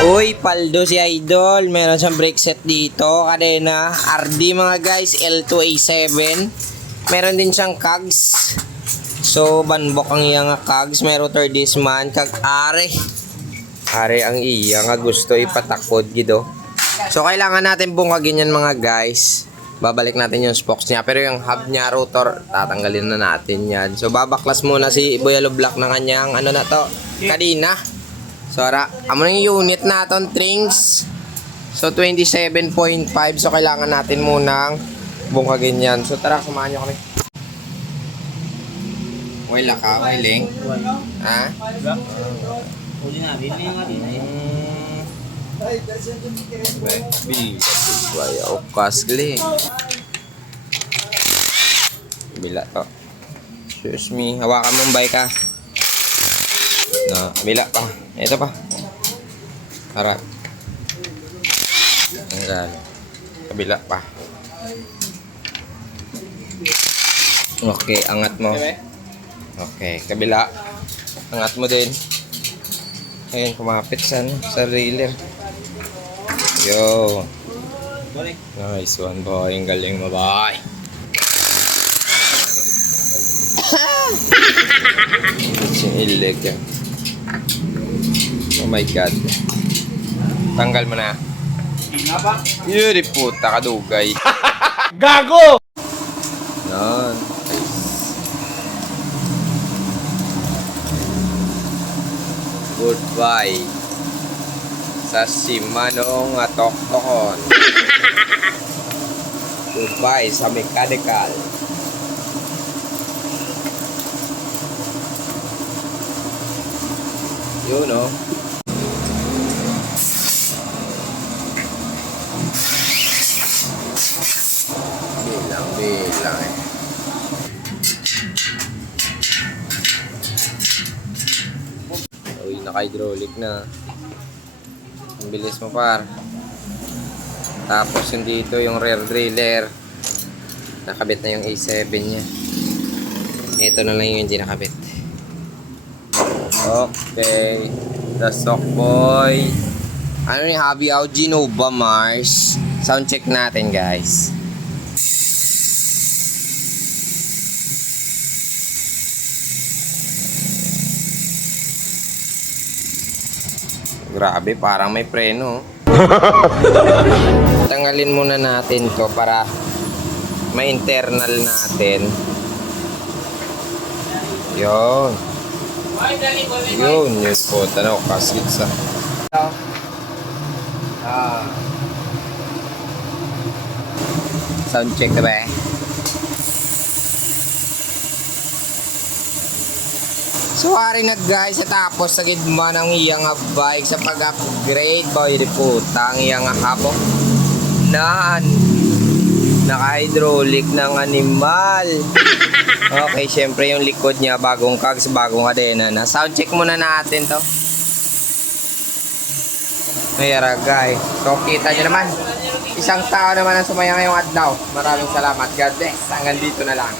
Uy, paldo si Idol. Meron siyang brake set dito. Kadena, RD mga guys, L2A7. Meron din siyang cogs. So, banbok ang iya nga cogs. Meron rotor disc man. Kag are. Are ang iya nga gusto ipatakod gido. So, kailangan natin bungkagin yan mga guys. Babalik natin yung spokes niya. Pero yung hub niya, rotor, tatanggalin na natin yan. So, babaklas muna si Boyalo Black ng kanyang, ano na to, kadina. So, amo na yung unit natin, trings. So, 27.5. So, kailangan natin munang bungkagin yan. So, tara, samahan nyo kami. Wala ka, wiling. Ha? Uli na, bili nga din. Waya, kasli. Bila to. Excuse me, hawakan mong bike ka. No, bila pa. Ito pa. Para. Tanggal. Kabila pa. Okay, angat mo. Okay, kabila. Angat mo din. Ayun, kumapit sa railer. Yo. Nice one, boy. Ang galing mo, boy. Sinilig yan. Oh my God. Tanggal mo na. Yuri puta, kadugay. Gago! Yan. Goodbye sa Shimano nga tokton. Goodbye sa mechanical. Yun, no? Bilang eh. Uy, naka-hydraulic na. Ang bilis mo, par. Tapos yung dito, yung rear driller. Nakabit na yung A7 niya. Ito na lang yung hindi nakabit. Okay. The Sock Boy. Ano ni Hobby Augie Nova Mars. Sound check natin, guys. Grabe, parang may preno. Tanggalin muna natin to para ma-internal natin. Yun. Yun po. Tanaw, kaslit sa. Sound check na ba eh? So, hari na guys, tapos sa gidma ng iyang bike sa pag-upgrade. Boy, di puta, ang iyang hapok. Naka-hydraulic ng animal. Okay, syempre yung likod niya, bagong cogs, bagong kadena na. Sound check muna natin to. Mayara guys. So, kita nyo naman. Isang tao naman ang sumaya ngayong adlaw. Maraming salamat. God bless. Hanggang dito na lang.